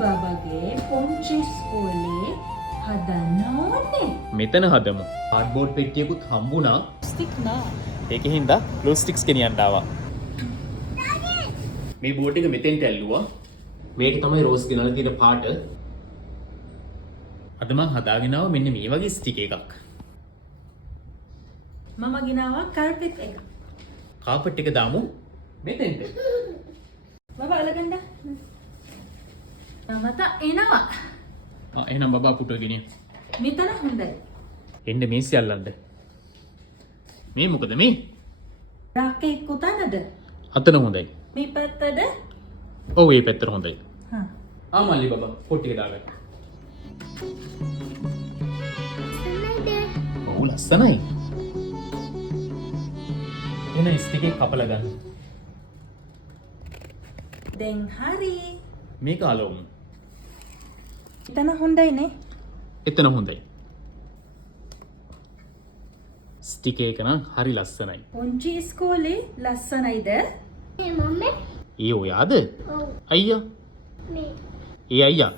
බබගේ පොන්චි ස්කෝලේ හදන්න ඕනේ. මෙතන හදමු. කාඩ්බෝඩ් පෙට්ටියකුත් හම්බුණා. ස්ටික් නා. ඒකෙන් හින්දා ග්ලූ ස්ටික්ස් ගෙනියන්න ආවා. මේ බෝඩ් එක මෙතෙන්ට ඇල්ලුවා. මේක තමයි රෝස් ගෙනල්ලා තියෙන පාට. අද මං හදාගෙන ආවා මෙන්න මේ වගේ ස්ටික් එකක්. මම ගෙනාවා කාපට් එක. කාපට් එක දාමු මෙතෙන්ට. බබා අලගන්න. මමත එනවා. එහෙනම් බබා පුටුව ගෙනියන්න. මෙතන හොඳයි. එන්න මේසෙ අල්ලන්න. මේ මොකද මේ? රාකේ කොතනද? අතන හොඳයි. මේ පැත්තද? ඔව් මේ පැත්තට හොඳයි. හා. මල්ලි බබා පොට් ටික දාගන්න. ඔව් ලස්සනයි. එන ස්ටික් එක කපලා ගන්න. දැන් හරි. මේක අලවමු. එතන හොඳයි නේ. එතන හොඳයි. ස්ටික් එක නම් හරි ලස්සනයි. පොන්චි ස්කෝලේ ලස්සනයිද? මම ඒ ඔයාද? ඔව් අයියා. මේ ඒ අයියා.